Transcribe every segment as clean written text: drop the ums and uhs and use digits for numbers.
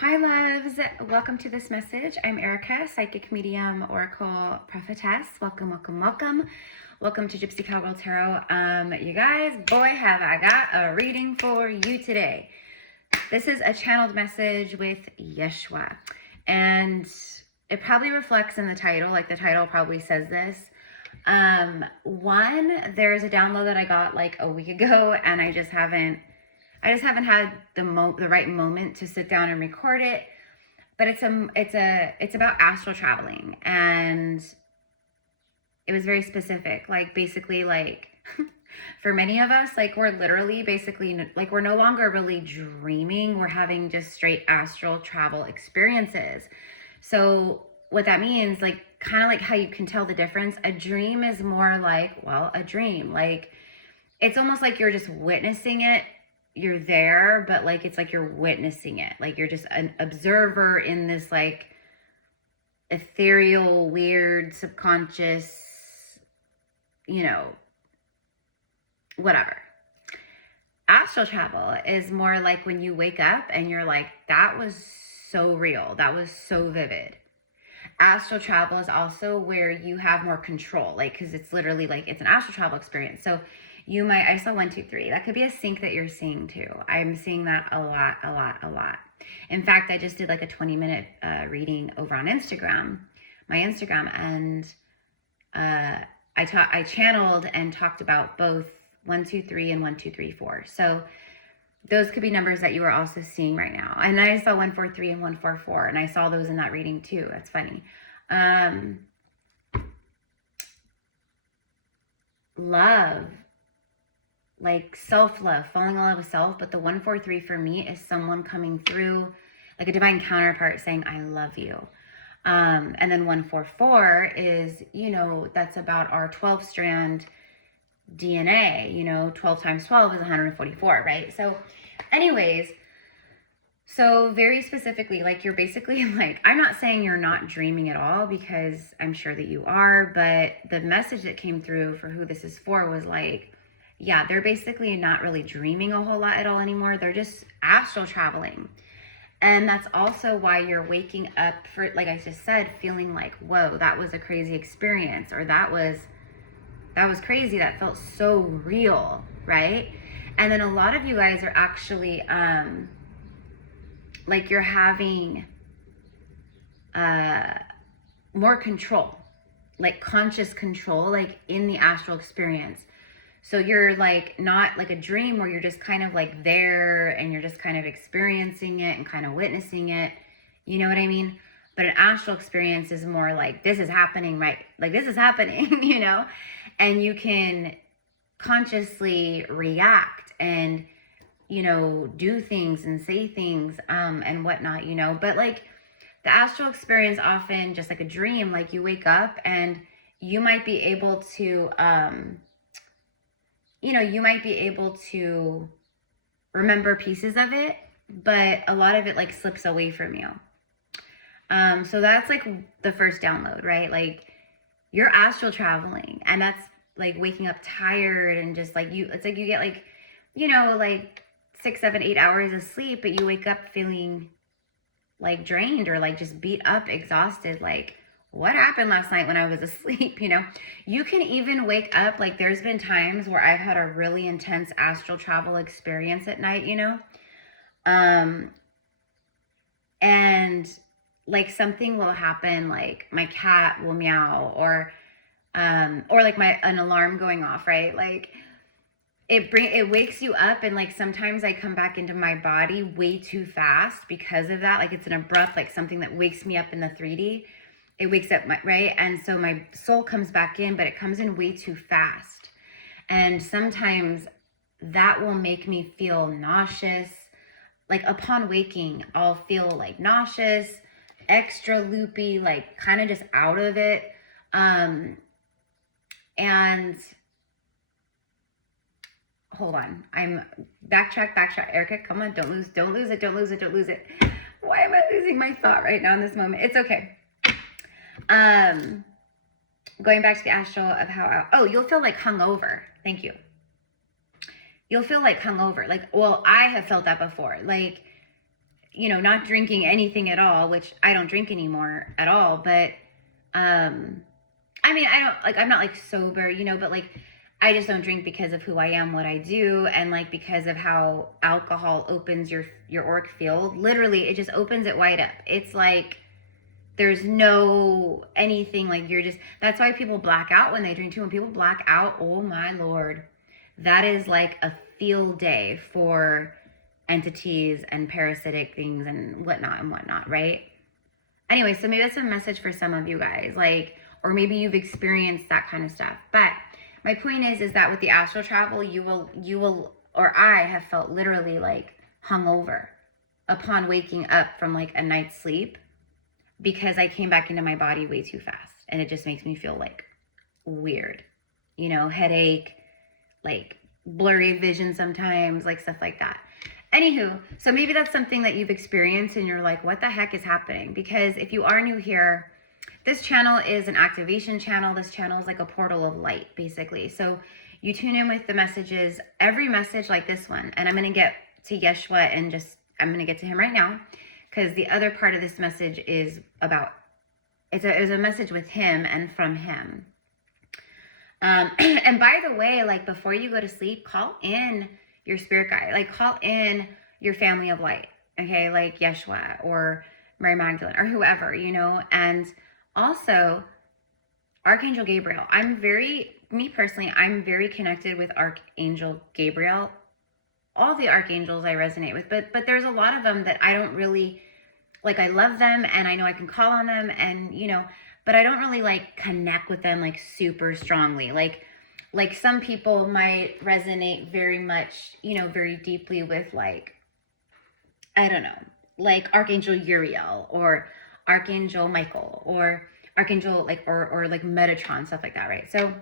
Hi loves, welcome to this message. I'm Erica, psychic medium, oracle prophetess. Welcome, welcome, welcome. Welcome to Gypsy Cowgirl Tarot. You guys, boy, have I got a reading for you today. This is a channeled message with Yeshua, and it probably reflects in the title, like the title probably says this. One, there's a download that I got like a week ago, and I just haven't had the right moment to sit down and record it. But it's about astral traveling, and it was very specific. Like basically, like for many of us, like we're literally basically like we're no longer really dreaming. We're having just straight astral travel experiences. So what that means, like kind of like how you can tell the difference. A dream is more like, well, a dream. Like it's almost like you're just witnessing it. You're there, but like it's like you're witnessing it, like you're just an observer in this like ethereal, weird, subconscious, you know, whatever. Astral travel is more like when you wake up and you're like, that was so real, that was so vivid. Astral travel is also where you have more control, like because it's literally like it's an astral travel experience. So you might, I saw 1, 2, 3. That could be a sync that you're seeing too. I'm seeing that a lot. In fact, I just did like a 20-minute reading over on Instagram, my Instagram, and I channeled and talked about both 1, 2, 3 and 1, 2, 3, 4. So those could be numbers that you are also seeing right now. And I saw 1, 4, 3 and 1, 4, 4, and I saw those in that reading too. That's funny. Love. Like self-love, falling in love with self. But the 1, 4, 3 for me is someone coming through like a divine counterpart saying, I love you. And then 1, 4, 4 is, you know, that's about our 12 strand DNA, you know, 12 times 12 is 144, right? So anyways, so very specifically, like you're basically like, I'm not saying you're not dreaming at all, because I'm sure that you are, but the message that came through for who this is for was like, yeah, they're basically not really dreaming a whole lot at all anymore. They're just astral traveling. And that's also why you're waking up for, like I just said, feeling like, whoa, that was a crazy experience, or that was crazy. That felt so real, right? And then a lot of you guys are actually, like you're having more control, like conscious control, like in the astral experience. So you're like not like a dream where you're just kind of like there and you're just kind of experiencing it and kind of witnessing it. You know what I mean? But an astral experience is more like, this is happening, right? Like this is happening, you know? And you can consciously react and, you know, do things and say things and whatnot, you know? But like the astral experience often just like a dream, like you wake up and you might be able to, you know, you might be able to remember pieces of it, but a lot of it like slips away from you. So that's like the first download, right? Like you're astral traveling, and that's like waking up tired and just like it's like you get like, you know, like 6, 7, 8 hours of sleep, but you wake up feeling like drained or like just beat up, exhausted, like what happened last night when I was asleep, you know? You can even wake up, like there's been times where I've had a really intense astral travel experience at night, you know? And like something will happen, like my cat will meow or like an alarm going off, right? Like it wakes you up, and like sometimes I come back into my body way too fast because of that. Like it's an abrupt, like something that wakes me up in the 3D. It wakes up, right? And so my soul comes back in, but it comes in way too fast. And sometimes that will make me feel nauseous. Like upon waking, I'll feel like nauseous, extra loopy, like kind of just out of it. And hold on, I'm backtrack. Erica, come on, don't lose it. Why am I losing my thought right now in this moment? It's okay. Going back to the astral of how, you'll feel like hungover. Thank you. You'll feel like hungover. Like, well, I have felt that before. Like you know, not drinking anything at all, which I don't drink anymore at all. But, I mean, I don't, like, I'm not like sober, you know, but like, I just don't drink because of who I am, what I do, and like because of how alcohol opens your auric field. Literally, it just opens it wide up. It's like there's no anything, like you're just, that's why people black out when they drink too. When people black out, oh my Lord, that is like a field day for entities and parasitic things and whatnot, right? Anyway, so maybe that's a message for some of you guys, like, or maybe you've experienced that kind of stuff. But my point is that with the astral travel, you will, or I have felt literally like hungover upon waking up from like a night's sleep, because I came back into my body way too fast, and it just makes me feel like weird, you know, headache, like blurry vision sometimes, like stuff like that. Anywho, so maybe that's something that you've experienced and you're like, what the heck is happening? Because if you are new here, this channel is an activation channel. This channel is like a portal of light, basically. So you tune in with the messages, every message like this one. And I'm going to get to Yeshua and I'm going to get to him right now, because the other part of this message is about, it's a message with him and from him. And by the way, like before you go to sleep, call in your spirit guide, like call in your family of light, okay? Like Yeshua or Mary Magdalene or whoever, you know? And also Archangel Gabriel. Me personally, I'm very connected with Archangel Gabriel. All the archangels I resonate with, but there's a lot of them that I don't really, like, I love them and I know I can call on them and, you know, but I don't really like connect with them like super strongly. Like some people might resonate very much, you know, very deeply with like, I don't know, like Archangel Uriel or Archangel Michael or Archangel like, or like Metatron, stuff like that, right? So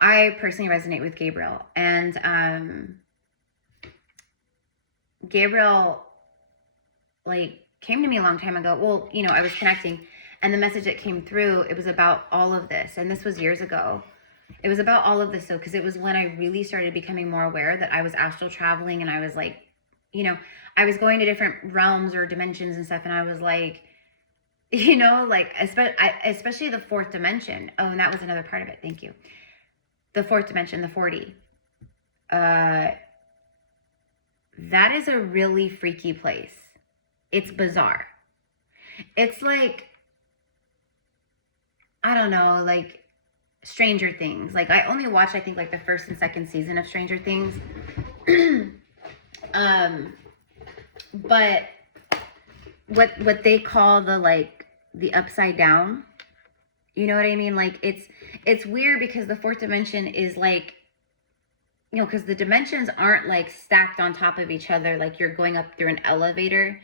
I personally resonate with Gabriel, and Gabriel like came to me a long time ago. Well, you know, I was connecting, and the message that came through, it was about all of this, and this was years ago. It was about all of this, so because it was when I really started becoming more aware that I was astral traveling, and I was like, you know, I was going to different realms or dimensions and stuff, and I was like, you know, like especially the fourth dimension. Oh, and that was another part of it. Thank you. The fourth dimension, the 40. That is a really freaky place. It's bizarre. It's like, I don't know, like Stranger Things. Like I only watched, I think, like the first and second season of Stranger Things. But what they call the upside down, you know what I mean? Like it's weird because the fourth dimension is like, you know, because the dimensions aren't like stacked on top of each other like you're going up through an elevator.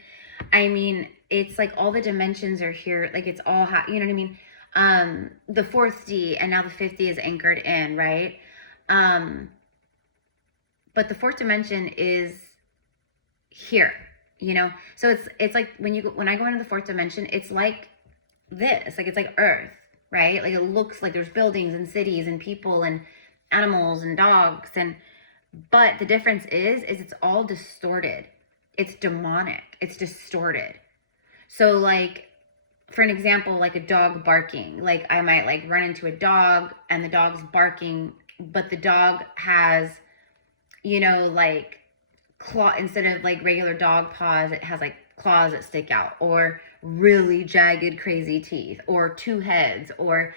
I mean, it's like all the dimensions are here, like it's all hot, you know what I mean? The fourth D and now the fifth D is anchored in, right? But the fourth dimension is here, you know? So it's like when I go into the fourth dimension, it's like this, like it's like Earth, right? Like it looks like there's buildings and cities and people and animals and dogs, but the difference is it's all distorted. It's demonic. It's distorted. So like, for an example, like a dog barking, like I might like run into a dog and the dog's barking, but the dog has, you know, like claw, instead of like regular dog paws, it has like claws that stick out, or really jagged, crazy teeth, or two heads, or,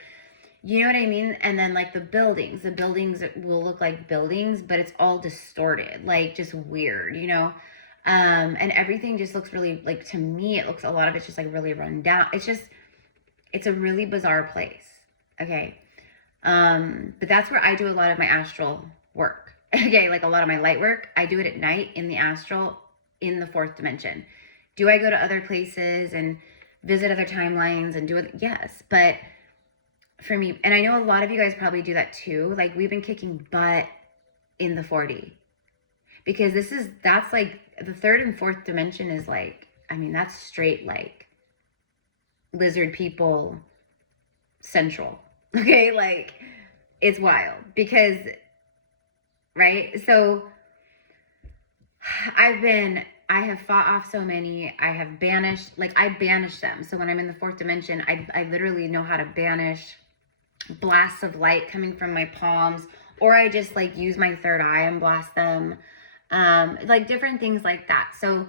you know what I mean? And then like the buildings will look like buildings, but it's all distorted, like just weird, you know? And everything just looks really, like, to me, it looks, a lot of it's just like really run down. It's a really bizarre place. Okay. But that's where I do a lot of my astral work. Okay. Like a lot of my light work, I do it at night in the astral, in the fourth dimension. Do I go to other places and visit other timelines and do it? Yes. But for me, and I know a lot of you guys probably do that too. Like we've been kicking butt in the 40, because that's like the third and fourth dimension is like, I mean, that's straight like lizard people central. Okay. Like it's wild because, right. So I've been I have fought off so many. I have banished, like I banish them. So when I'm in the fourth dimension, I literally know how to banish blasts of light coming from my palms, or I just like use my third eye and blast them. Like different things like that. So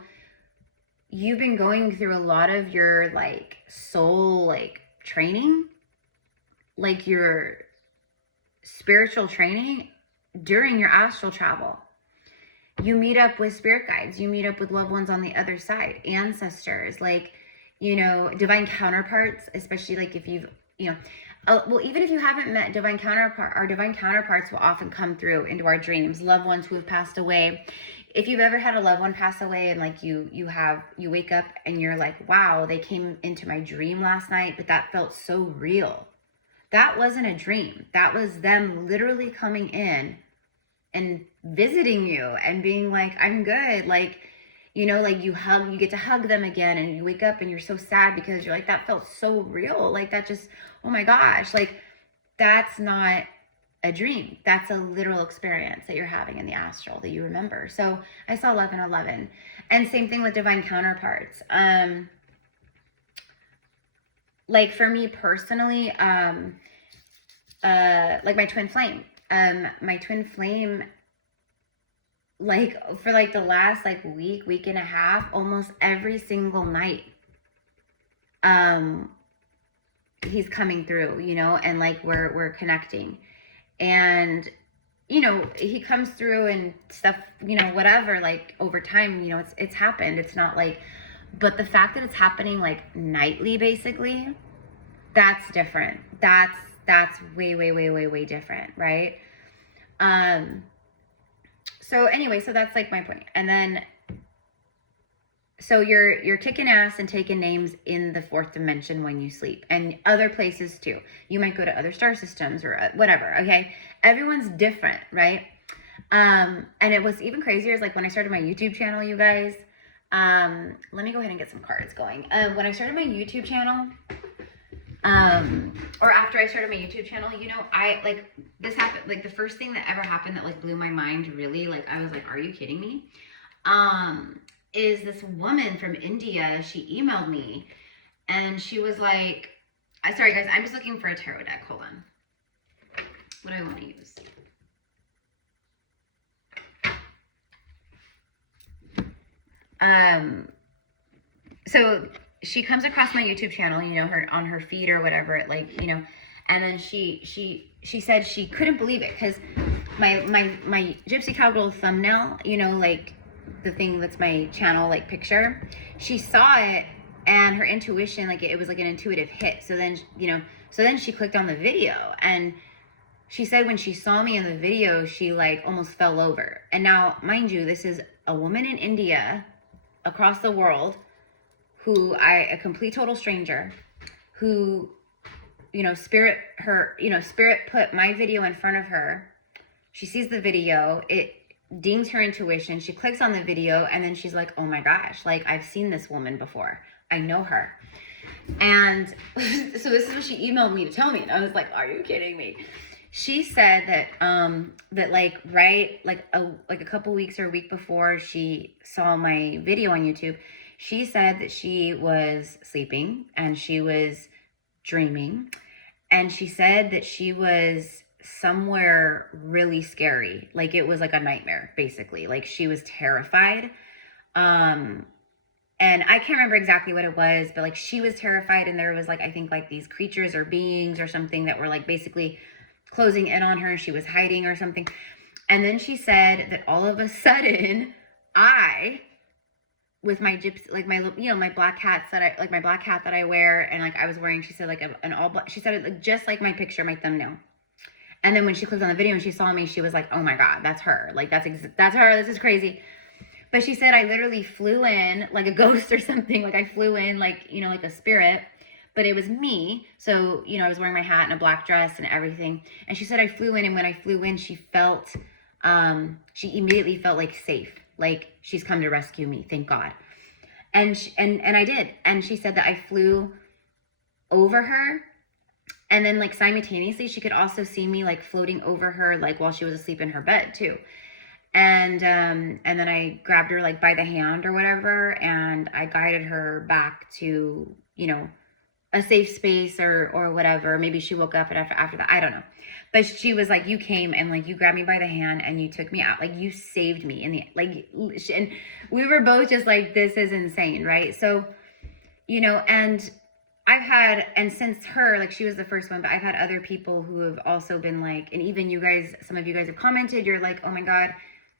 you've been going through a lot of your like soul, like training, like your spiritual training during your astral travel. You meet up with spirit guides, you meet up with loved ones on the other side, ancestors, like, you know, divine counterparts, especially like if you've, you know, well, even if you haven't met divine counterpart, our divine counterparts will often come through into our dreams, loved ones who have passed away. If you've ever had a loved one pass away and like you wake up and you're like, wow, they came into my dream last night, but that felt so real. That wasn't a dream. That was them literally coming in and visiting you and being like, I'm good. Like, you know, like you get to hug them again, and you wake up and you're so sad because you're like, that felt so real. Like that just, oh my gosh, like that's not a dream. That's a literal experience that you're having in the astral that you remember. So I saw 1111, and same thing with divine counterparts. Like for me personally, like my twin flame, like for like the last like week and a half, almost every single night, he's coming through, you know, and like we're connecting, and you know, he comes through and stuff, you know, whatever, like over time, you know, it's happened. It's not like, but the fact that it's happening like nightly, basically, that's different. That's way different, right? So anyway, so that's like my point. And then, so you're kicking ass and taking names in the fourth dimension when you sleep, and other places too. You might go to other star systems or whatever. Okay, everyone's different, right? And it was even crazier is like when I started my YouTube channel, you guys. Let me go ahead and get some cards going. When I started my YouTube channel, or after I started my YouTube channel, you know, I like this happened, like the first thing that ever happened that like blew my mind, really, like I was like, are you kidding me? Is this woman from India. She emailed me and she was like, sorry guys, I'm just looking for a tarot deck. Hold on. What do I want to use? So she comes across my YouTube channel, you know, her on her feed or whatever, like, you know, and then she said she couldn't believe it because my Gypsy Cowgirl thumbnail, you know, like the thing that's my channel like picture, she saw it and her intuition, like it was like an intuitive hit. So then, you know, so then she clicked on the video, and she said when she saw me in the video, she like almost fell over. And now, mind you, this is a woman in India, across the world, who a complete total stranger, who, you know, spirit put my video in front of her. She sees the video, it dings her intuition. She clicks on the video, and then she's like, oh my gosh, like I've seen this woman before. I know her. And so this is what she emailed me to tell me. And I was like, are you kidding me? She said that, that like, right, like a couple weeks or a week before she saw my video on YouTube, she said that she was sleeping and she was dreaming. And she said that she was somewhere really scary. Like it was like a nightmare, basically. Like she was terrified. And I can't remember exactly what it was, but like she was terrified, and there was like, I think like these creatures or beings or something that were like basically closing in on her. She was hiding or something. And then she said that all of a sudden, with my gypsy, like my, you know, my black hats my black hat that I wear, and like I was wearing, she said like an all black, she said it like, just like my picture, my thumbnail. And then when she clicked on the video and she saw me, she was like, oh my God, that's her. Like that's her. This is crazy. But she said I literally flew in like a ghost or something. Like I flew in like, you know, like a spirit, but it was me. So, you know, I was wearing my hat and a black dress and everything. And she said I flew in, and when I flew in, she felt, she immediately felt like safe. Like she's come to rescue me. Thank God. And I did. And she said that I flew over her. And then like simultaneously, she could also see me like floating over her, like while she was asleep in her bed too. And then I grabbed her like by the hand or whatever, and I guided her back to, you know, a safe space or whatever. Maybe she woke up and after that, I don't know. But she was like, you came and like you grabbed me by the hand and you took me out. Like you saved me in the, like, and we were both just like, this is insane, right? So, you know, and I've had, and since her, like she was the first one, but I've had other people who have also been like, and even you guys, some of you guys have commented, you're like, oh my God,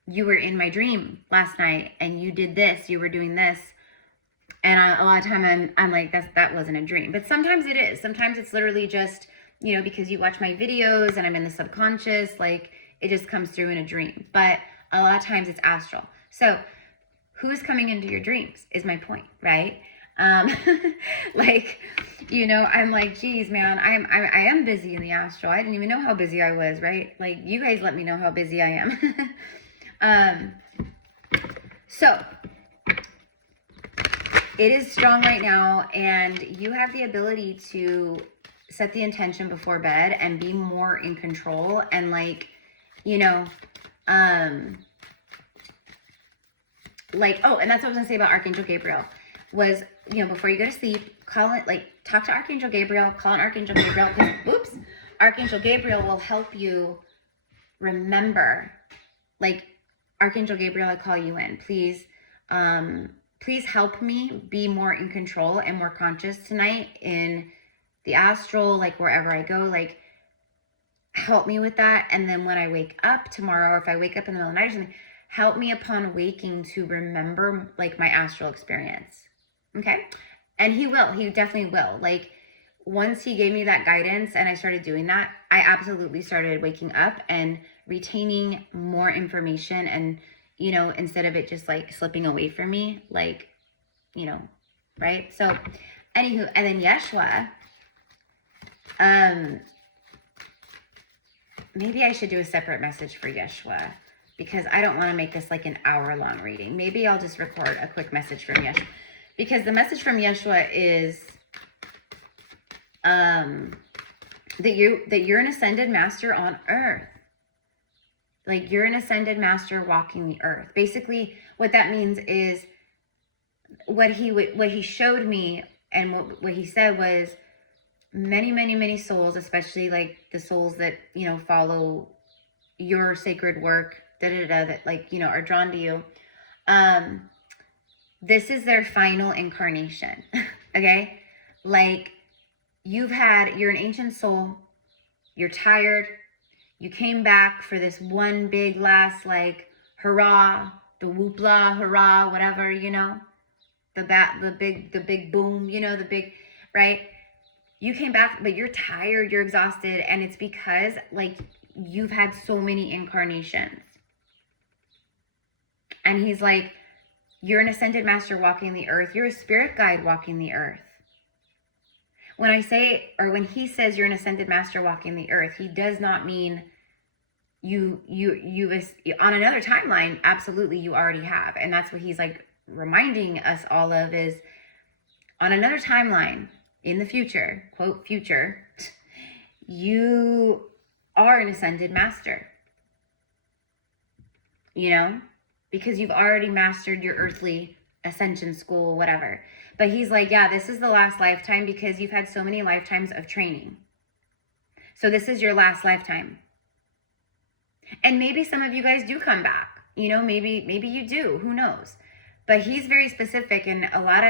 you were in my dream last night and you did this, you were doing this. And a lot of time I'm like, that wasn't a dream. But sometimes it is. Sometimes it's literally just, you know, because you watch my videos and I'm in the subconscious, like it just comes through in a dream. But a lot of times it's astral. So who is coming into your dreams is my point, right? Like, you know, I'm like, geez, man, I am busy in the astral. I didn't even know how busy I was, right? Like you guys let me know how busy I am. So it is strong right now, and you have the ability to set the intention before bed and be more in control. And like, you know, like, oh, and that's what I was gonna say about Archangel Gabriel was, you know, before you go to sleep, call it, like, talk to Archangel Gabriel, call on Archangel Gabriel, because, oops, Archangel Gabriel will help you remember, like, Archangel Gabriel, I call you in, please, please help me be more in control and more conscious tonight in the astral, like wherever I go, like help me with that. And then when I wake up tomorrow, or if I wake up in the middle of the night or something, help me upon waking to remember like my astral experience. Okay. And he will, he definitely will. Like once he gave me that guidance and I started doing that, I absolutely started waking up and retaining more information, and you know, instead of it just like slipping away from me, like, you know, right? So anywho, and then Yeshua, maybe I should do a separate message for Yeshua, because I don't want to make this like an hour-long reading. Maybe I'll just record a quick message from Yeshua, because the message from Yeshua is that you're an ascended master on earth. Like you're an ascended master walking the earth. Basically, what that means is what he showed me, and what he said was many souls, especially like the souls that, you know, follow your sacred work, that like, you know, are drawn to you. This is their final incarnation. Okay? Like you're an ancient soul, you're tired, you came back for this one big last, like, hurrah, the whoopla, hurrah, whatever, you know, the big boom, you know, the big, right? You came back, but you're tired, you're exhausted, and it's because, like, you've had so many incarnations. And he's like, you're an ascended master walking the earth. You're a spirit guide walking the earth. When I say, or when he says you're an ascended master walking the earth, he does not mean you on another timeline. Absolutely, you already have. And that's what he's like reminding us all of, is on another timeline in the future, quote, future, you are an ascended master, you know, because you've already mastered your earthly ascension school, whatever. But he's like, yeah, this is the last lifetime, because you've had so many lifetimes of training. So this is your last lifetime. And maybe some of you guys do come back, you know, maybe you do, who knows? But he's very specific, and a lot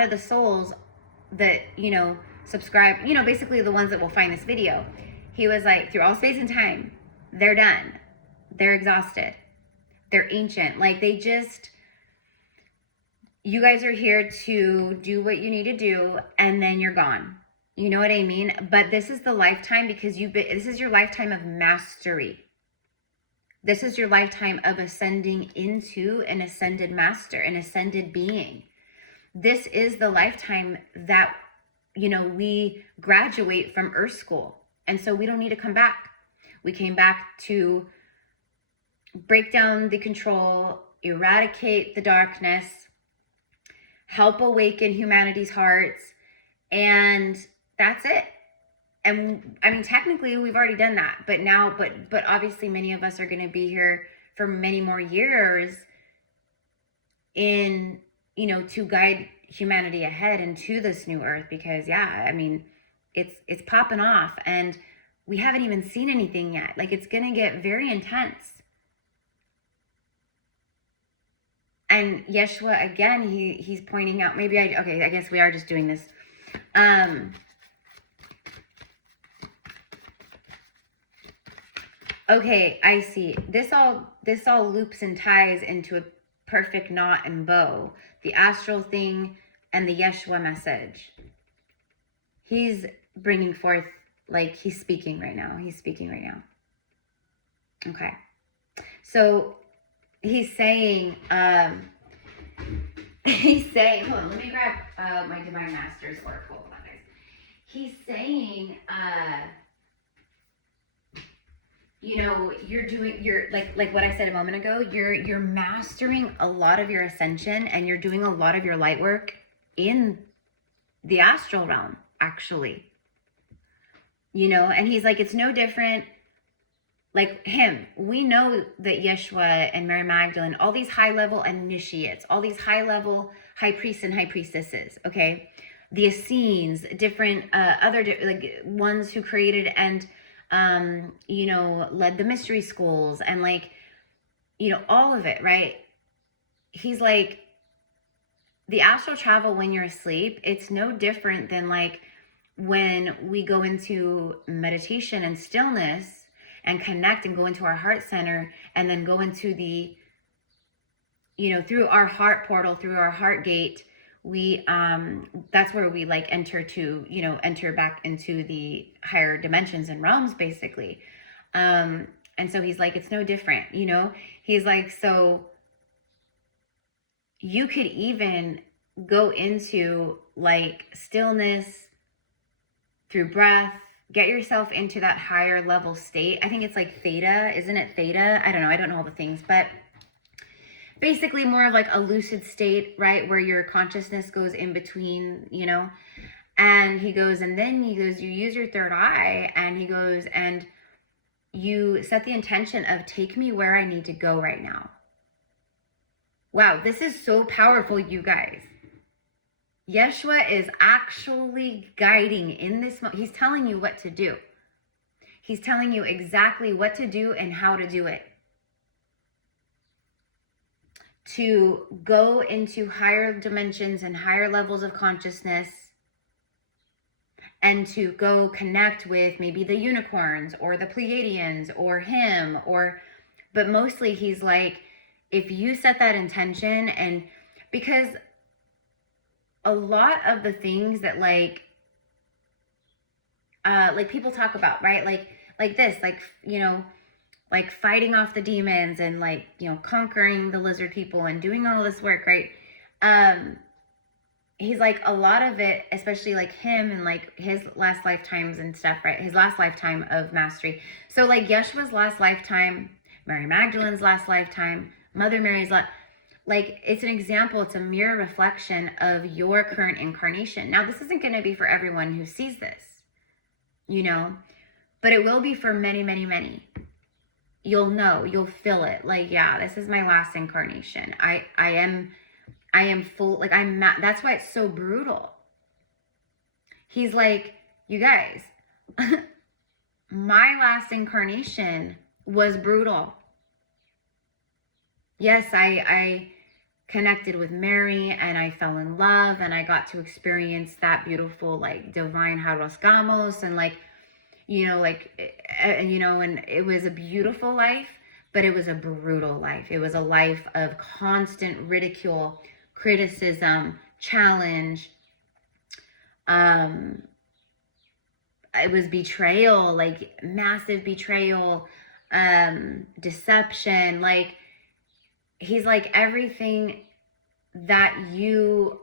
of the souls that, you know, subscribe, you know, basically the ones that will find this video, he was like, through all space and time, they're done. They're exhausted. They're ancient. Like you guys are here to do what you need to do, and then you're gone. You know what I mean? But this is the lifetime, because this is your lifetime of mastery. This is your lifetime of ascending into an ascended master, an ascended being. This is the lifetime that, you know, we graduate from Earth School. And so we don't need to come back. We came back to break down the control, eradicate the darkness, help awaken humanity's hearts, and that's it. And I mean, technically we've already done that, but now, but obviously many of us are going to be here for many more years in, you know, to guide humanity ahead into this new earth. Because yeah, I mean, it's popping off and we haven't even seen anything yet. Like, it's gonna get very intense. And Yeshua, again, he's pointing out, maybe I guess we are just doing this. Okay, I see. This all loops and ties into a perfect knot and bow. The astral thing and the Yeshua message. He's bringing forth, like, he's speaking right now. Okay. So he's saying, hold on, let me grab my Divine Master's Oracle. Hold on, guys. He's saying, you know, you're like what I said a moment ago, you're mastering a lot of your ascension and you're doing a lot of your light work in the astral realm, actually. You know, and he's like, it's no different. Like him, we know that Yeshua and Mary Magdalene, all these high-level initiates, all these high-level high priests and high priestesses, okay? The Essenes, different other like ones who created and you know, led the mystery schools and, like, you know, all of it, right? He's like, the astral travel when you're asleep, it's no different than like when we go into meditation and stillness and connect and go into our heart center and then go into the, you know, through our heart portal, through our heart gate, we that's where we like enter to, you know, enter back into the higher dimensions and realms, basically. And so he's like, it's no different, you know. He's like, so you could even go into like stillness through breath, get yourself into that higher level state. I think it's like theta, isn't it theta? I don't know, I don't know all the things, but basically more of like a lucid state, right? Where your consciousness goes in between, you know. And he goes, and then he goes, you use your third eye, and he goes, and you set the intention of, take me where I need to go right now. Wow, this is so powerful, you guys. Yeshua is actually guiding in this. He's telling you what to do. He's telling you exactly what to do and how to do it. To go into higher dimensions and higher levels of consciousness, and to go connect with maybe the unicorns or the Pleiadians or him, or, but mostly he's like, if you set that intention, and because a lot of the things that like people talk about, right? Like this, like, you know, like fighting off the demons and like, you know, conquering the lizard people and doing all this work, right? He's like, a lot of it, especially like him and like his last lifetimes and stuff, right? His last lifetime of mastery. So like Yeshua's last lifetime, Mary Magdalene's last lifetime, Mother Mary's like, it's an example, it's a mirror reflection of your current incarnation. Now, this isn't going to be for everyone who sees this, you know, but it will be for many, many, many. You'll know, you'll feel it. Like, yeah, this is my last incarnation. I am full, like, that's why it's so brutal. He's like, you guys, my last incarnation was brutal. Yes, I connected with Mary and I fell in love and I got to experience that beautiful, like, divine Haros Gamos and like, you know, like, you know, and it was a beautiful life, but it was a brutal life. It was a life of constant ridicule, criticism, challenge. It was betrayal, like massive betrayal, deception. Like, he's like, everything that you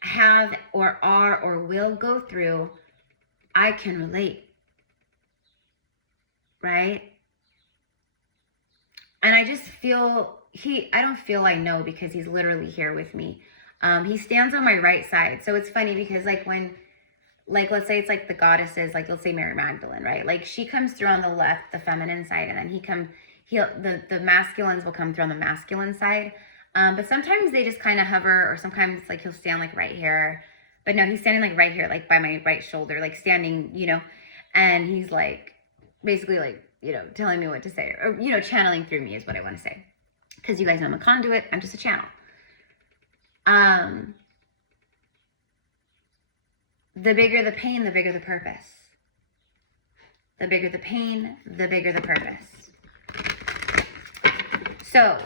have or are or will go through, I can relate. Right? And I just feel, I don't feel, I know, because he's literally here with me. He stands on my right side. So it's funny because like when, like, let's say it's like the goddesses, like let's say Mary Magdalene, right? Like she comes through on the left, the feminine side, and then the masculines will come through on the masculine side. But sometimes they just kind of hover, or sometimes like he'll stand like right here. But no, he's standing like right here, like by my right shoulder, like standing, you know, and he's like basically like, you know, telling me what to say, or, you know, channeling through me is what I want to say. Because you guys know I'm a conduit, I'm just a channel. The bigger the pain, the bigger the purpose. The bigger the pain, the bigger the purpose. So,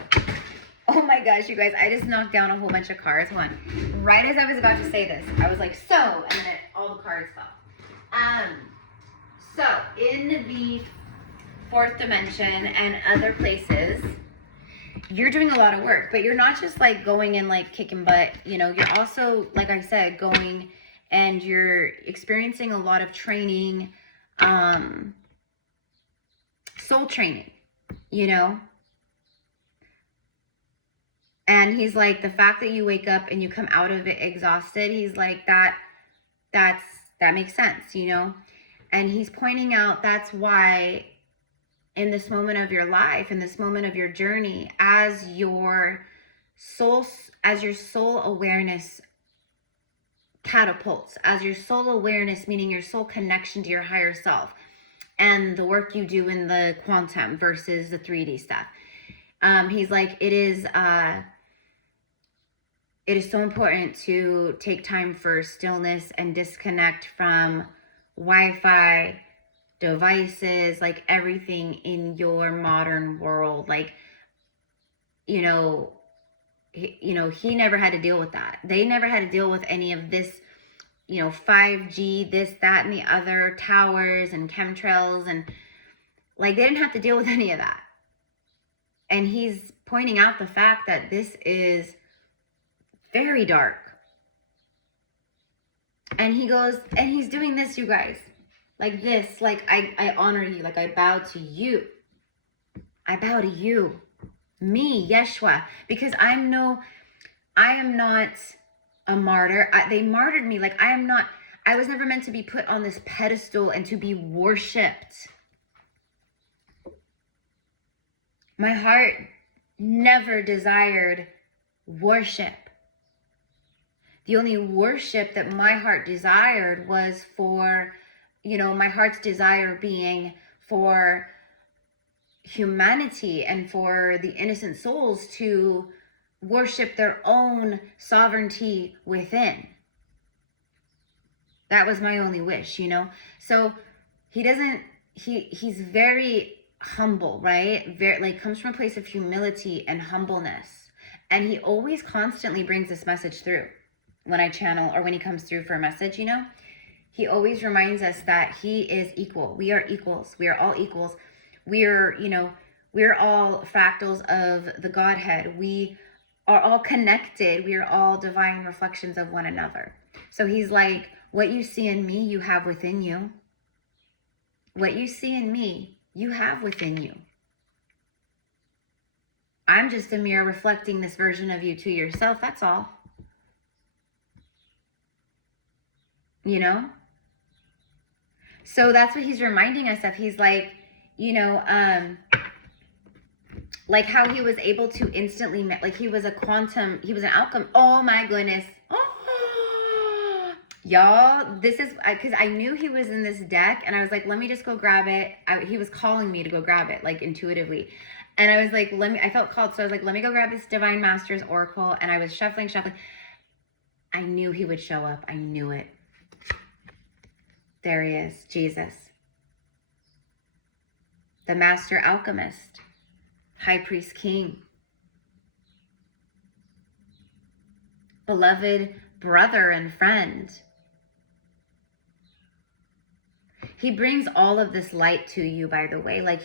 oh my gosh, you guys, I just knocked down a whole bunch of cards. Hold on. Right as I was about to say this, I was like, so, and then all the cards fell. So, in the fourth dimension and other places, you're doing a lot of work, but you're not just like going and like kicking butt, you know, you're also, like I said, going and you're experiencing a lot of training, soul training, you know? And he's like, the fact that you wake up and you come out of it exhausted, he's like, that makes sense, you know? And he's pointing out that's why in this moment of your life, in this moment of your journey, as your soul awareness catapults, as your soul awareness, meaning your soul connection to your higher self, and the work you do in the quantum versus the 3D stuff. He's like, it is so important to take time for stillness and disconnect from Wi-Fi, devices, like everything in your modern world. Like, you know, he never had to deal with that. They never had to deal with any of this, you know, 5G, this, that, and the other, towers and chemtrails, and like they didn't have to deal with any of that. And he's pointing out the fact that this is very dark. And he goes, and he's doing this, you guys, like this, like I honor you, like I bow to you. I bow to you, me, Yeshua, because I am not a martyr. They martyred me. Like I was never meant to be put on this pedestal and to be worshipped. My heart never desired worship. The only worship that my heart desired was for, you know, my heart's desire being for humanity and for the innocent souls to worship their own sovereignty within. That was my only wish, you know? So he's very humble, right? Very, like, comes from a place of humility and humbleness. And he always constantly brings this message through when I channel or when he comes through for a message, you know? He always reminds us that he is equal. We are equals. We are all equals. We're all fractals of the Godhead. We are all connected. We are all divine reflections of one another. So he's like, what you see in me, you have within you. What you see in me, you have within you. I'm just a mirror reflecting this version of you to yourself. That's all. You know? So that's what he's reminding us of. He's like, you know, like how he was able to instantly, like he was an alchemist. Oh my goodness. Oh, y'all, this is, because I knew he was in this deck and I was like, let me just go grab it. He was calling me to go grab it, like intuitively. And I was like, I felt called. So I was like, let me go grab this Divine Master's Oracle. And I was shuffling. I knew he would show up. I knew it. There he is, Jesus. The Master Alchemist, High Priest King, beloved brother and friend. He brings all of this light to you, by the way. Like,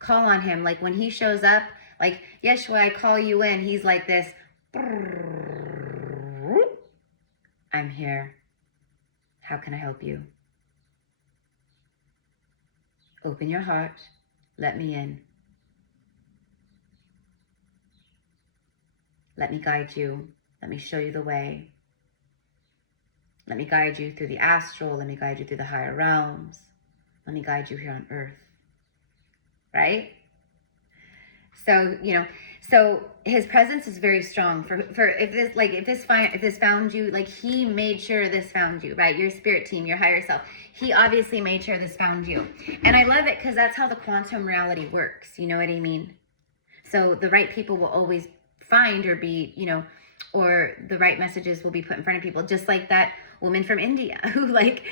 call on him. Like, when he shows up, like, Yeshua, I call you in. He's like this. I'm here. How can I help you? Open your heart. Let me in. Let me guide you. Let me show you the way. Let me guide you through the astral. Let me guide you through the higher realms. Let me guide you here on earth. Right? So, you know, so his presence is very strong for if this found you, like he made sure this found you, right? Your spirit team, your higher self. He obviously made sure this found you. And I love it because that's how the quantum reality works. You know what I mean? So the right people will always find or be, you know, or the right messages will be put in front of people. Just like that woman from India who, like,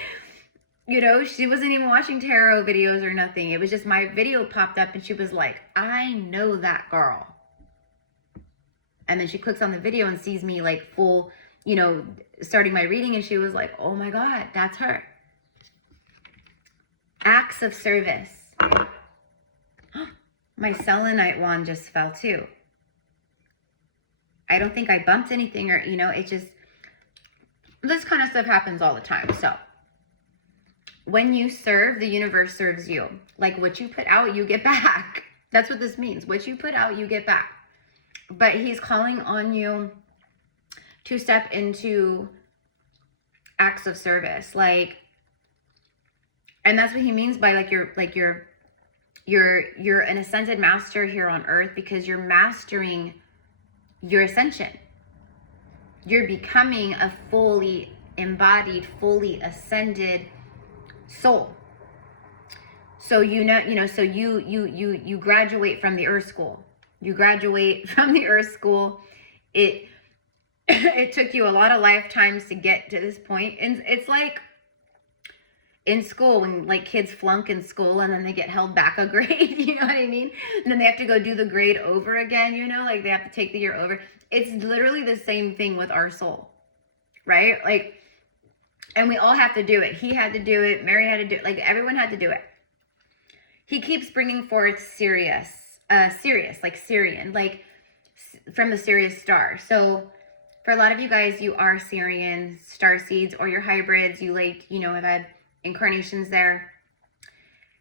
you know, she wasn't even watching tarot videos or nothing. It was just my video popped up and she was like, I know that girl. And then she clicks on the video and sees me like full, you know, starting my reading. And she was like, oh my God, that's her. Acts of service. My selenite wand just fell too. I don't think I bumped anything or, you know, it just, this kind of stuff happens all the time. So when you serve, the universe serves you. Like what you put out, you get back. That's what this means. What you put out, you get back. But he's calling on you to step into acts of service. Like, and that's what he means by you're an ascended master here on earth because you're mastering your ascension. You're becoming a fully embodied, fully ascended soul. So so you graduate from the earth school. You graduate from the earth school. It took you a lot of lifetimes to get to this point. And it's like in school when like kids flunk in school and then they get held back a grade, you know what I mean? And then they have to go do the grade over again, you know, like they have to take the year over. It's literally the same thing with our soul, right? Like, and we all have to do it. He had to do it. Mary had to do it. Like everyone had to do it. He keeps bringing forth Sirius, like Syrian, like from the Sirius star. So for a lot of you guys, you are Syrian star seeds or you're hybrids. You like, you know, have had incarnations there.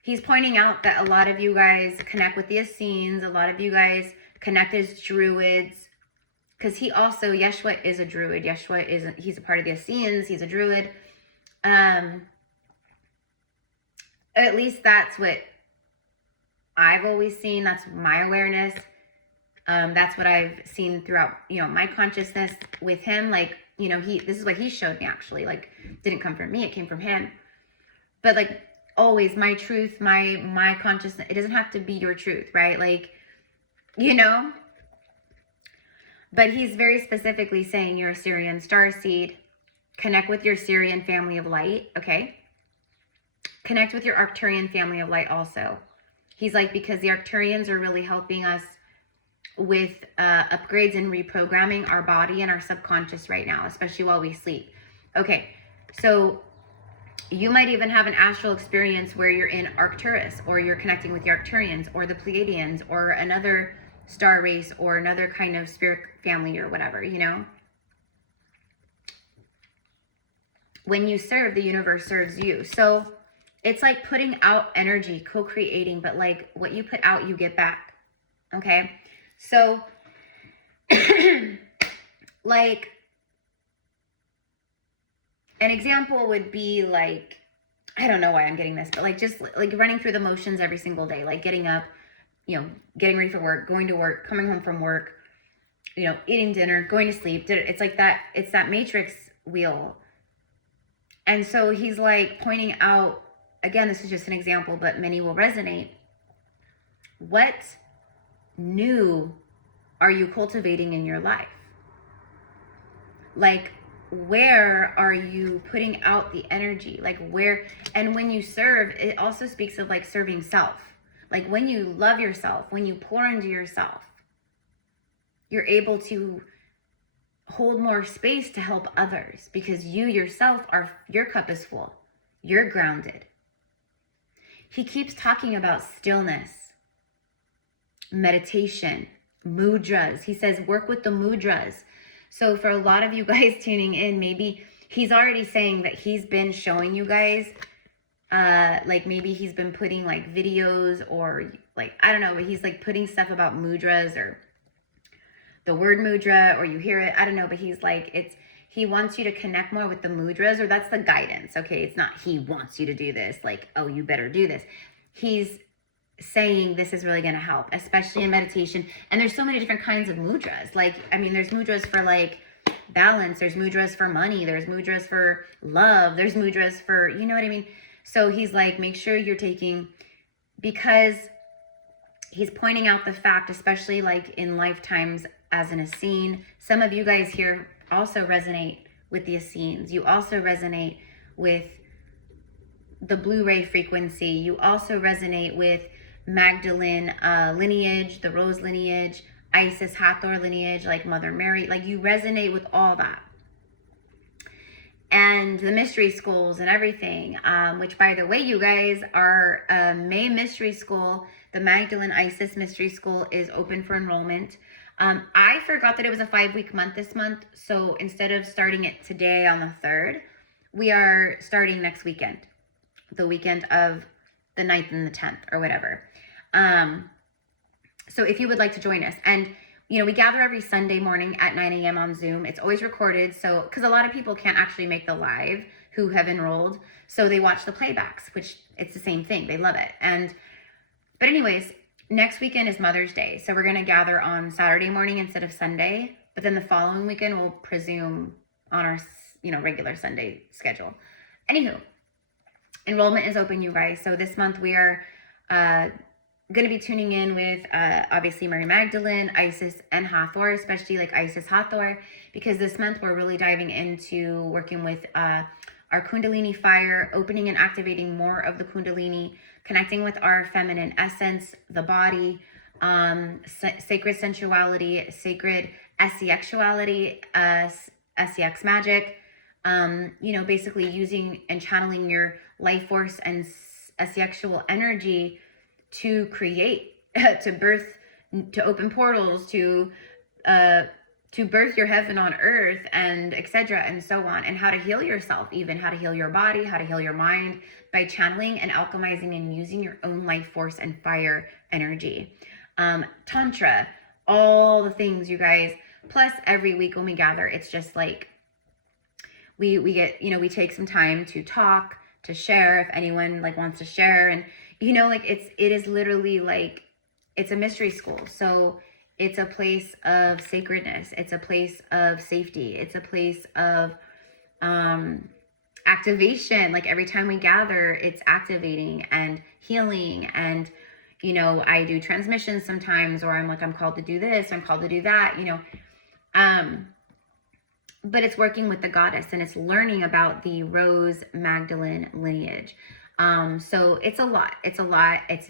He's pointing out that a lot of you guys connect with the Essenes. A lot of you guys connect as druids. Because he also, Yeshua is a druid. He's a part of the Essenes. He's a druid. At least that's what I've always seen. That's my awareness. That's what I've seen throughout, you know, my consciousness with him. Like, you know, this is what he showed me actually. Like, didn't come from me. It came from him. But like always my truth, my consciousness, it doesn't have to be your truth, right? Like, you know, but he's very specifically saying you're a Syrian starseed. Connect with your Syrian family of light, okay? Connect with your Arcturian family of light also. He's like, because the Arcturians are really helping us with upgrades and reprogramming our body and our subconscious right now, especially while we sleep. Okay, so you might even have an astral experience where you're in Arcturus or you're connecting with the Arcturians or the Pleiadians or another star race or another kind of spirit family or whatever, you know? When you serve, the universe serves you. So it's like putting out energy, co-creating, but like what you put out, you get back. Okay? So like an example would be like, I don't know why I'm getting this, but like just like running through the motions every single day, like getting up, you know, getting ready for work, going to work, coming home from work, you know, eating dinner, going to sleep. It's like that. It's that matrix wheel. And so he's like pointing out, again, this is just an example, but many will resonate. What new are you cultivating in your life? Like, where are you putting out the energy? Like where, and when you serve, it also speaks of like serving self. Like when you love yourself, when you pour into yourself, you're able to hold more space to help others because you yourself your cup is full. You're grounded. He keeps talking about stillness, meditation, mudras. He says, work with the mudras. So for a lot of you guys tuning in, maybe he's already saying that he's been showing you guys, like maybe he's been putting like videos or like, I don't know, but he's like putting stuff about mudras or the word mudra, or you hear it, I don't know, but he's like, he wants you to connect more with the mudras, or that's the guidance. Okay. It's not, he wants you to do this. Like, oh, you better do this. He's saying this is really going to help, especially in meditation. And there's so many different kinds of mudras. Like, I mean, there's mudras for like balance, there's mudras for money, there's mudras for love, there's mudras for, you know what I mean? So he's like, make sure you're taking, because he's pointing out the fact, especially like in lifetimes as an Essene, some of you guys here also resonate with the Essenes. You also resonate with the blue ray frequency. You also resonate with Magdalene lineage, the Rose lineage, Isis Hathor lineage, like Mother Mary. Like, you resonate with all that. And the mystery schools and everything, which, by the way, you guys, our May mystery school, the Magdalene Isis mystery school, is open for enrollment. I forgot that it was a 5-week month this month. So instead of starting it today on the 3rd, we are starting next weekend, the weekend of the 9th and the 10th or whatever. So if you would like to join us, and you know, we gather every Sunday morning at 9 a.m. on Zoom. It's always recorded. So, because a lot of people can't actually make the live who have enrolled. So they watch the playbacks, which it's the same thing. They love it. But anyways, next weekend is Mother's Day. So we're going to gather on Saturday morning instead of Sunday. But then the following weekend, we'll presume on our, you know, regular Sunday schedule. Anywho, enrollment is open, you guys. So this month we are, going to be tuning in with obviously Mary Magdalene, Isis, and Hathor, especially like Isis Hathor, because this month we're really diving into working with our Kundalini fire, opening and activating more of the Kundalini, connecting with our feminine essence, the body, sacred sensuality, sacred SEXuality, SEX magic, you know, basically using and channeling your life force and SEXual energy to create, to birth, to open portals, to birth your heaven on earth, and etc. and so on, and how to heal yourself, even how to heal your body, how to heal your mind by channeling and alchemizing and using your own life force and fire energy. Tantra, all the things, you guys. Plus every week when we gather, it's just like we get, you know, we take some time to talk, to share if anyone like wants to share. And you know, like it is literally like, it's a mystery school. So it's a place of sacredness. It's a place of safety. It's a place of activation. Like every time we gather, it's activating and healing. And, you know, I do transmissions sometimes, or I'm like, I'm called to do this, I'm called to do that, you know. But it's working with the goddess, and it's learning about the Rose Magdalene lineage. So it's a lot. It's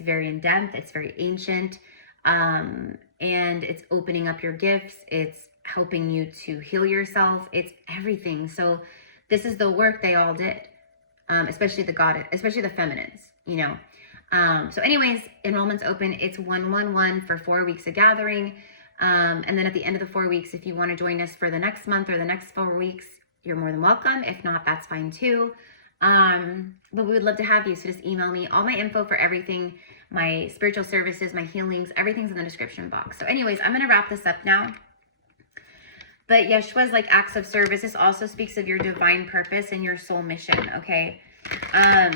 very in depth. It's very ancient. And it's opening up your gifts. It's helping you to heal yourself. It's everything. So this is the work they all did. Especially the goddess, especially the feminines, you know. So anyways, enrollment's open. It's 111 for 4 weeks of gathering. And then at the end of the 4 weeks, if you want to join us for the next month or the next 4 weeks, you're more than welcome. If not, that's fine too. But we would love to have you. So just email me. All my info for everything, my spiritual services, my healings, everything's in the description box. So anyways, I'm going to wrap this up now. But Yeshua's like acts of service. This also speaks of your divine purpose and your soul mission. Okay. I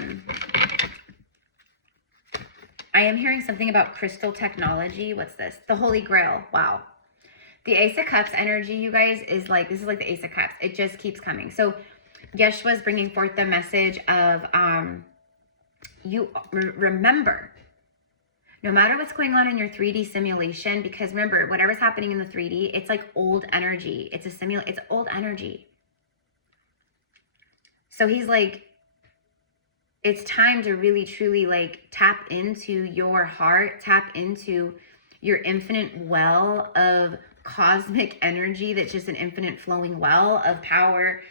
am hearing something about crystal technology. What's this? The Holy Grail. Wow. The Ace of Cups energy, you guys, is like, this is like the Ace of Cups. It just keeps coming. So Yeshua is bringing forth the message of you remember, no matter what's going on in your 3D simulation, because remember, whatever's happening in the 3D, it's like old energy. It's it's old energy. So he's like, it's time to really, truly like tap into your heart, tap into your infinite well of cosmic energy that's just an infinite flowing well of power,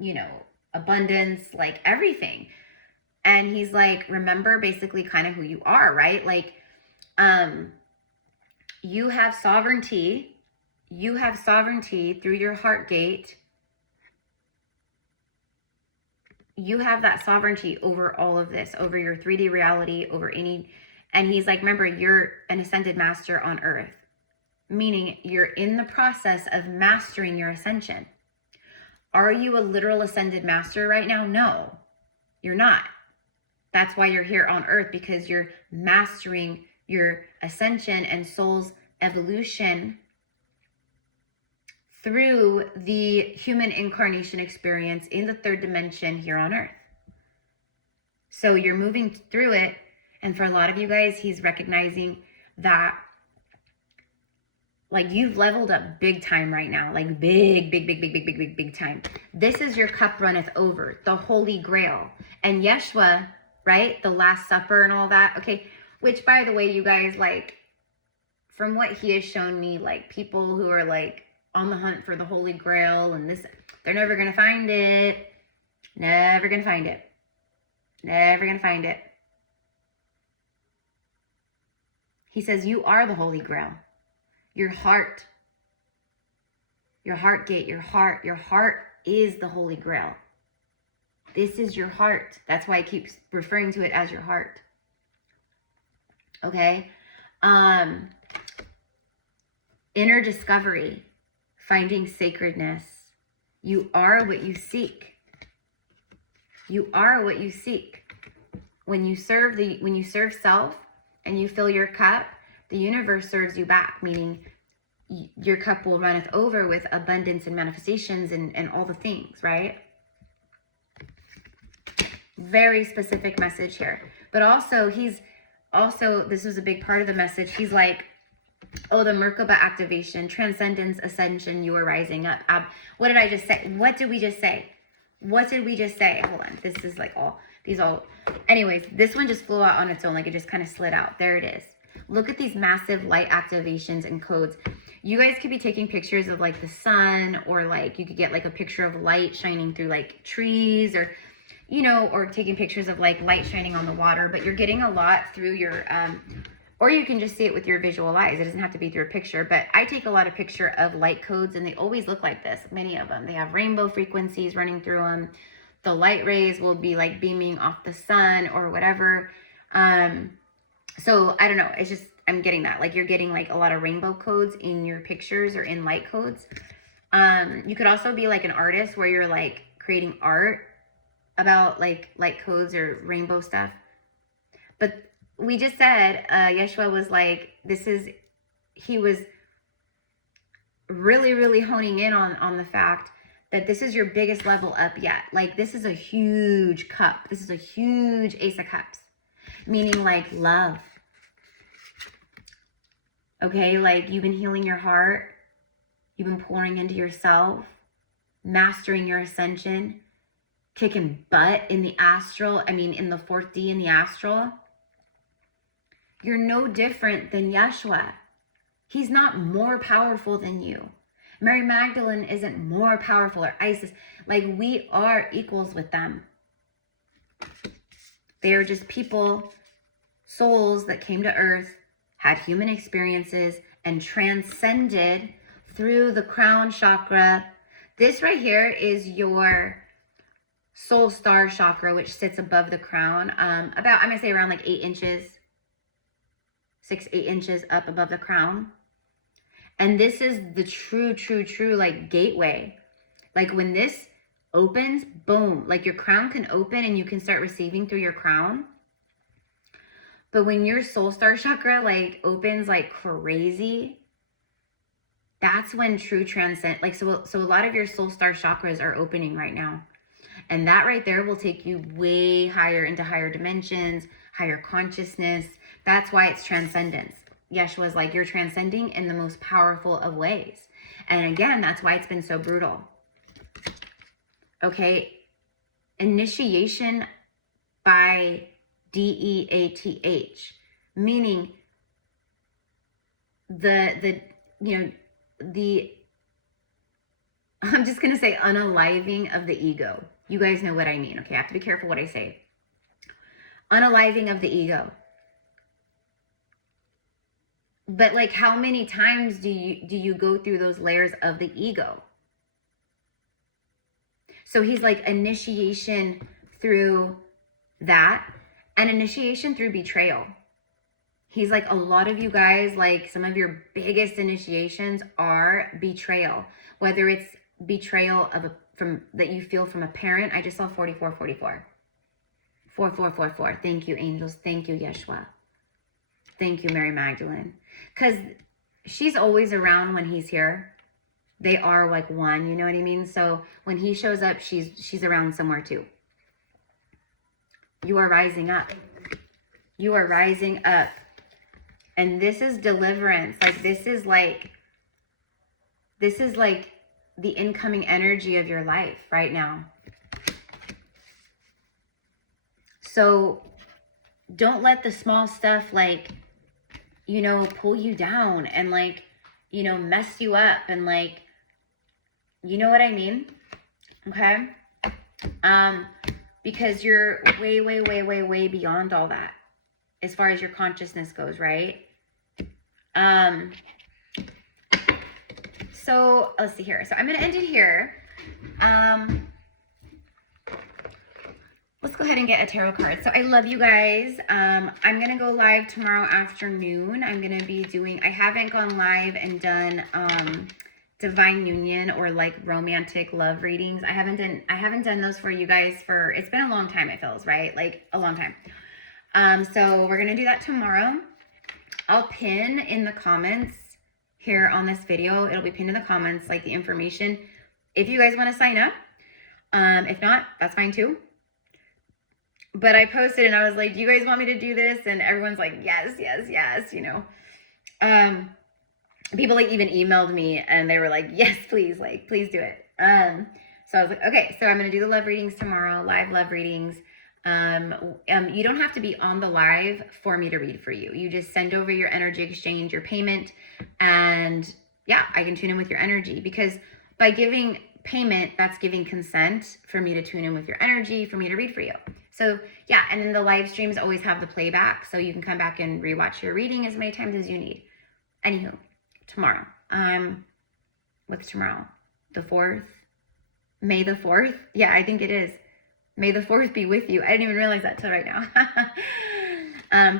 you know, abundance, like everything. And he's like, remember basically kind of who you are, right? Like, you have sovereignty through your heart gate. You have that sovereignty over all of this, over your 3D reality, over any, and he's like, remember, you're an ascended master on earth, meaning you're in the process of mastering your ascension. Are you a literal ascended master right now? No, you're not. That's why you're here on earth, because you're mastering your ascension and soul's evolution through the human incarnation experience in the third dimension here on earth. So you're moving through it. And for a lot of you guys, he's recognizing that like you've leveled up big time right now, like big time. This is your cup runneth over, the Holy Grail. And Yeshua, right? The Last Supper and all that. Okay. Which, by the way, you guys, like, from what he has shown me, like people who are like on the hunt for the Holy Grail and this, they're never going to find it. Never going to find it. Never going to find it. He says, you are the Holy Grail. Your heart gate, your heart is the Holy Grail. This is your heart. That's why I keep referring to it as your heart. Okay. Inner discovery, finding sacredness. You are what you seek. You are what you seek. When you serve self and you fill your cup, the universe serves you back, meaning your cup will runneth over with abundance and manifestations and all the things, right? Very specific message here. But also, this was a big part of the message. He's like, oh, the Merkaba activation, transcendence, ascension, you are rising up. What did I just say? What did we just say? What did we just say? Hold on. This is like anyways, this one just flew out on its own. Like it just kind of slid out. There it is. Look at these massive light activations and codes. You guys could be taking pictures of like the sun, or like you could get like a picture of light shining through like trees, or, you know, or taking pictures of like light shining on the water, but you're getting a lot through your, or you can just see it with your visual eyes. It doesn't have to be through a picture, but I take a lot of picture of light codes and they always look like this. Many of them, they have rainbow frequencies running through them. The light rays will be like beaming off the sun or whatever. So I don't know. It's just, I'm getting that. Like you're getting like a lot of rainbow codes in your pictures or in light codes. You could also be like an artist where you're like creating art about like light codes or rainbow stuff. But we just said, Yeshua was like, he was really, really honing in on the fact that this is your biggest level up yet. Like this is a huge cup. This is a huge Ace of Cups. Meaning like love. Okay, like you've been healing your heart. You've been pouring into yourself. Mastering your ascension. Kicking butt in the astral. I mean, in the 4th D in the astral. You're no different than Yeshua. He's not more powerful than you. Mary Magdalene isn't more powerful, or Isis. Like we are equals with them. They are just people, souls that came to earth, had human experiences, and transcended through the crown chakra. This right here is your soul star chakra, which sits above the crown. About, I'm going to say around like 8 inches, 8 inches up above the crown. And this is the true, like gateway. Like when this opens, boom, like your crown can open and you can start receiving through your crown. But when your soul star chakra like opens like crazy, that's when true transcend, like, so a lot of your soul star chakras are opening right now. And that right there will take you way higher into higher dimensions, higher consciousness. That's why it's transcendence. Yeshua's like, you're transcending in the most powerful of ways. And again, that's why it's been so brutal. Okay. Initiation by DEATH, meaning the I'm just going to say unaliving of the ego. You guys know what I mean. Okay. I have to be careful what I say. Unaliving of the ego. But like, how many times do you go through those layers of the ego? So he's like initiation through that, and initiation through betrayal. He's like, a lot of you guys, like some of your biggest initiations are betrayal, whether it's betrayal of that you feel from a parent. I just saw 4444. 4. Thank you, angels. Thank you, Yeshua. Thank you, Mary Magdalene. Because she's always around when he's here. They are like one, you know what I mean? So when he shows up, she's around somewhere too. You are rising up. You are rising up. And this is deliverance. Like this is like the incoming energy of your life right now. So don't let the small stuff like, you know, pull you down and like, you know, mess you up and like, you know what I mean? Okay. Because you're way beyond all that as far as your consciousness goes, right? So let's see here. So I'm going to end it here. Let's go ahead and get a tarot card. So I love you guys. I'm going to go live tomorrow afternoon. I'm going to be doing, I haven't gone live and done, divine union or like romantic love readings. I haven't done those for you guys for, it's been a long time, it feels, right? Like a long time. So we're going to do that tomorrow. I'll pin in the comments here on this video. It'll be pinned in the comments, like the information, if you guys want to sign up. If not, that's fine too. But I posted and I was like, do you guys want me to do this? And everyone's like, yes, you know. People like even emailed me and they were like, yes, please, like, please do it. So I was like, okay, so I'm going to do the love readings tomorrow, live love readings. You don't have to be on the live for me to read for you. You just send over your energy exchange, your payment, and yeah, I can tune in with your energy, because by giving payment, that's giving consent for me to tune in with your energy, for me to read for you. So yeah, and then the live streams always have the playback, so you can come back and rewatch your reading as many times as you need. Anywho, tomorrow, what's tomorrow? The 4th? May the 4th? Yeah, I think it is. May the 4th be with you. I didn't even realize that till right now.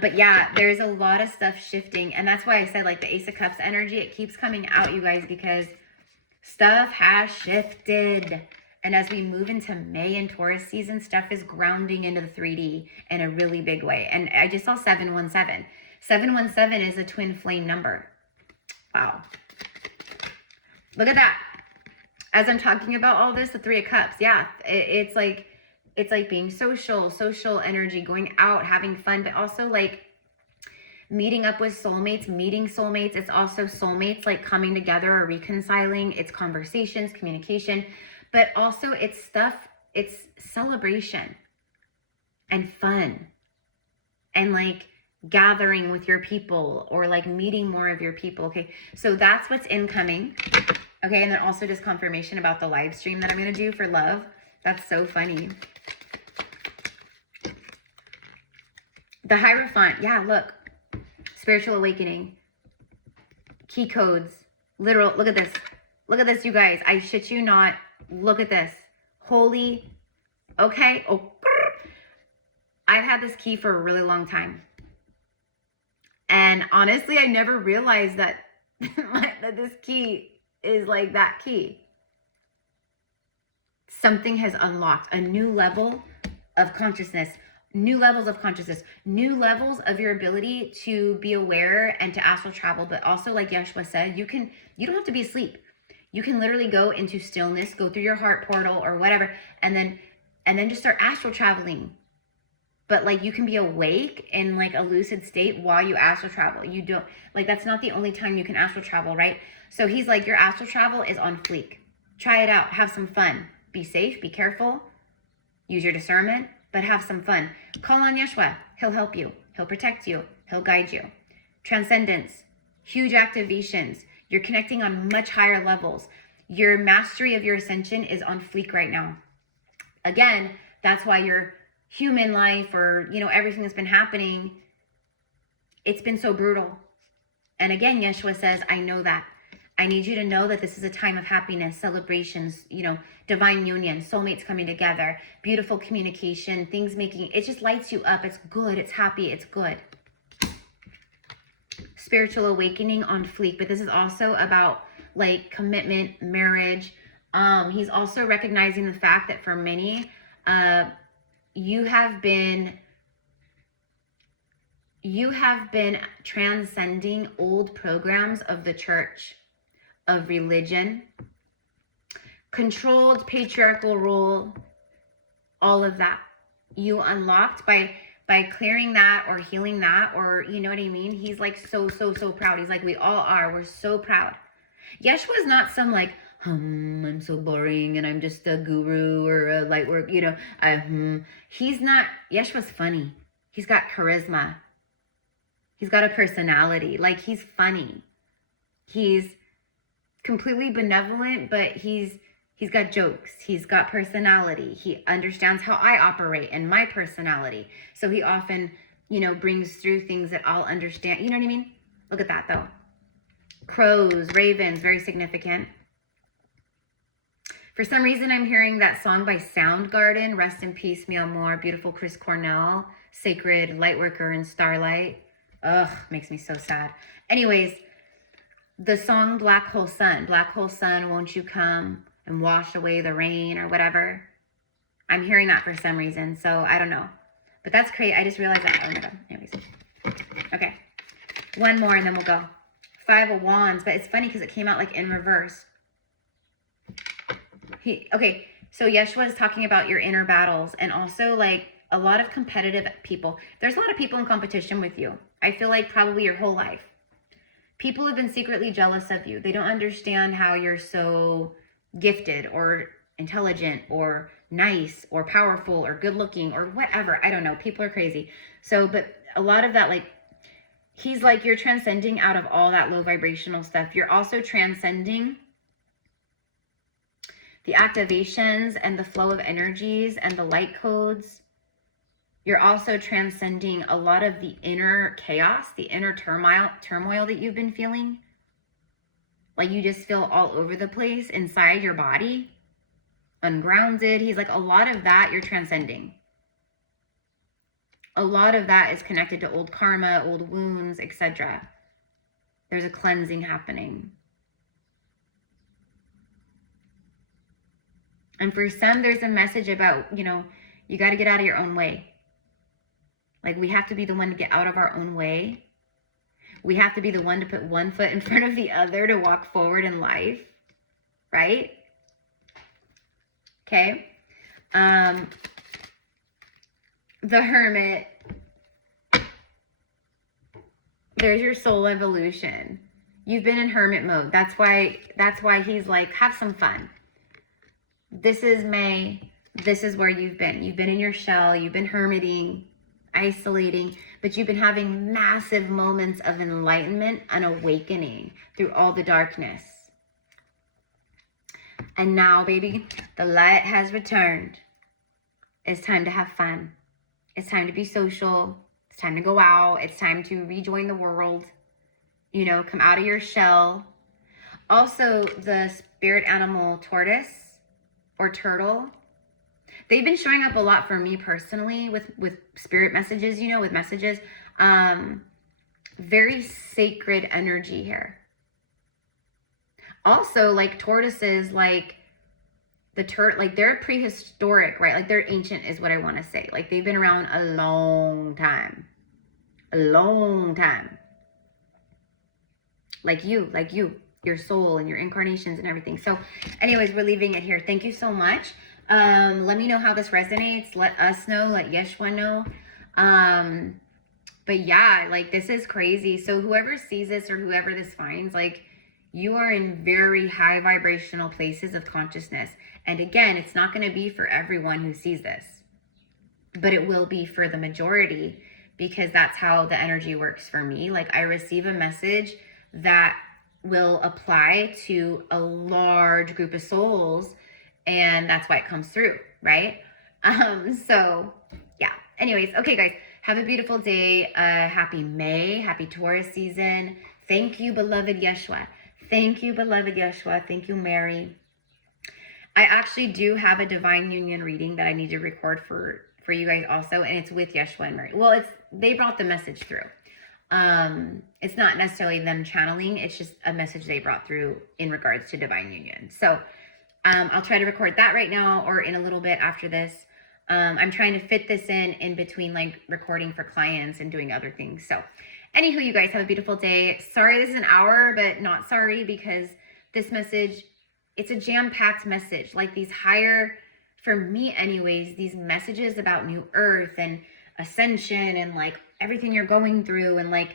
But yeah, there's a lot of stuff shifting. And that's why I said like the Ace of Cups energy, it keeps coming out, you guys, because stuff has shifted. And as we move into May and Taurus season, stuff is grounding into the 3D in a really big way. And I just saw 717. 717 is a twin flame number. Wow. Look at that. As I'm talking about all this, the 3 of Cups. Yeah, it's like being social energy, going out, having fun, but also like meeting up with soulmates, meeting soulmates. It's also soulmates like coming together or reconciling. It's conversations, communication, but also it's stuff, it's celebration and fun and like gathering with your people or like meeting more of your people. Okay, so that's what's incoming. Okay, and then also just confirmation about the live stream that I'm going to do for love. That's so funny. The Hierophant. Yeah, look. Spiritual awakening. Key codes. Literal. Look at this. Look at this, you guys. I shit you not. Look at this. Holy. Okay. Oh. I've had this key for a really long time. And honestly, I never realized that, that this key is like that key. Something has unlocked a new level of consciousness, new levels of consciousness, new levels of your ability to be aware and to astral travel. But also, like Yeshua said, you don't have to be asleep. You can literally go into stillness, go through your heart portal or whatever, and then just start astral traveling. But like you can be awake in like a lucid state while you astral travel. You don't, like, that's not the only time you can astral travel, right? So he's like, your astral travel is on fleek. Try it out. Have some fun. Be safe. Be careful. Use your discernment, but have some fun. Call on Yeshua. He'll help you. He'll protect you. He'll guide you. Transcendence. Huge activations. You're connecting on much higher levels. Your mastery of your ascension is on fleek right now. Again, that's why your human life, or, you know, everything that's been happening, it's been so brutal. And again, Yeshua says, I know that. I need you to know that this is a time of happiness, celebrations, you know, divine union, soulmates coming together, beautiful communication, things making, it just lights you up. It's good. It's happy. It's good. Spiritual awakening on fleek. But this is also about like commitment, marriage. He's also recognizing the fact that for many, you have been transcending old programs of the church, of religion, controlled patriarchal rule, all of that. You unlocked by clearing that or healing that, or you know what I mean? He's like so proud. He's like, we all are. We're so proud. Yeshua is not some like, I'm so boring and I'm just a guru or a light work, you know. He's not. Yeshua's funny. He's got charisma. He's got a personality. Like, he's funny. He's completely benevolent, but he's got jokes. He's got personality. He understands how I operate and my personality. So he often, you know, brings through things that I'll understand. You know what I mean? Look at that, though. Crows, ravens, very significant. For some reason, I'm hearing that song by Soundgarden, Rest in Peace, Mi Amor, beautiful Chris Cornell, Sacred Lightworker and Starlight. Ugh, makes me so sad. Anyways, the song Black Hole Sun, won't you come and wash away the rain or whatever. I'm hearing that for some reason, so I don't know. But that's great. I just realized that. Oh my God. Anyways. Okay. One more and then we'll go. 5 of Wands, but it's funny because it came out like in reverse. Okay, so Yeshua is talking about your inner battles and also like a lot of competitive people. There's a lot of people in competition with you. I feel like probably your whole life. People have been secretly jealous of you. They don't understand how you're so gifted or intelligent or nice or powerful or good looking or whatever. I don't know. People are crazy. So, but a lot of that, like, he's like, you're transcending out of all that low vibrational stuff. You're also transcending the activations and the flow of energies and the light codes. You're also transcending a lot of the inner chaos, the inner turmoil that you've been feeling. Like you just feel all over the place inside your body, ungrounded. He's like, a lot of that you're transcending. A lot of that is connected to old karma, old wounds, etc. There's a cleansing happening. And for some, there's a message about, you know, you got to get out of your own way. Like, we have to be the one to get out of our own way. We have to be the one to put one foot in front of the other to walk forward in life, right? Okay. The Hermit. There's your soul evolution. You've been in hermit mode. That's why he's like, have some fun. This is May. This is where you've been. You've been in your shell. You've been hermiting, isolating, but you've been having massive moments of enlightenment and awakening through all the darkness. And now, baby, the light has returned. It's time to have fun. It's time to be social. It's time to go out. It's time to rejoin the world. You know, come out of your shell. Also, the spirit animal tortoise or turtle, they've been showing up a lot for me personally with spirit messages, you know, with messages. Very sacred energy here. Also, like tortoises, like like they're prehistoric, right? Like they're ancient is what I want to say. Like they've been around a long time. A long time. Like you, your soul and your incarnations and everything. So anyways, we're leaving it here. Thank you so much. Let me know how this resonates. Let us know, let Yeshua know. But yeah, like this is crazy. So whoever sees this or whoever this finds, like you are in very high vibrational places of consciousness. And again, it's not going to be for everyone who sees this, but it will be for the majority because that's how the energy works for me. Like I receive a message that will apply to a large group of souls, and that's why it comes through, right? So yeah, anyways, okay guys, have a beautiful day. Happy May, happy Taurus season. Thank you, beloved Yeshua. Thank you, beloved Yeshua. Thank you, Mary. I actually do have a divine union reading that I need to record for you guys also, and it's with Yeshua and Mary. Well, they brought the message through. It's not necessarily them channeling, it's just a message they brought through in regards to divine union. So I'll try to record that right now or in a little bit after this. I'm trying to fit this in between like recording for clients and doing other things. So anywho, you guys have a beautiful day. Sorry this is an hour, but not sorry, because this message, it's a jam-packed message. Like these higher, for me anyways, these messages about new earth and ascension and like everything you're going through, and like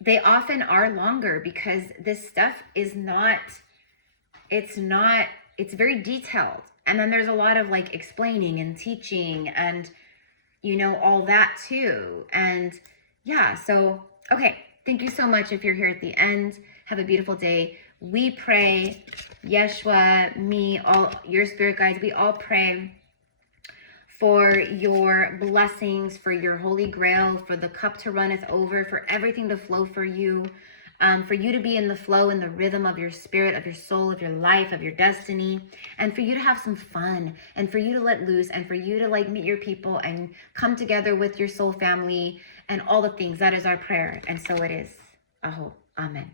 they often are longer because this stuff is not, it's very detailed. And then there's a lot of like explaining and teaching and, you know, all that too. And yeah, so, okay. Thank you so much if you're here at the end. Have a beautiful day. We pray, Yeshua, me, all your spirit guides, we all pray for your blessings, for your holy grail, for the cup to runneth over, for everything to flow for you to be in the flow, in the rhythm of your spirit, of your soul, of your life, of your destiny, and for you to have some fun, and for you to let loose, and for you to like meet your people and come together with your soul family and all the things. That is our prayer, and so it is. Aho. Amen.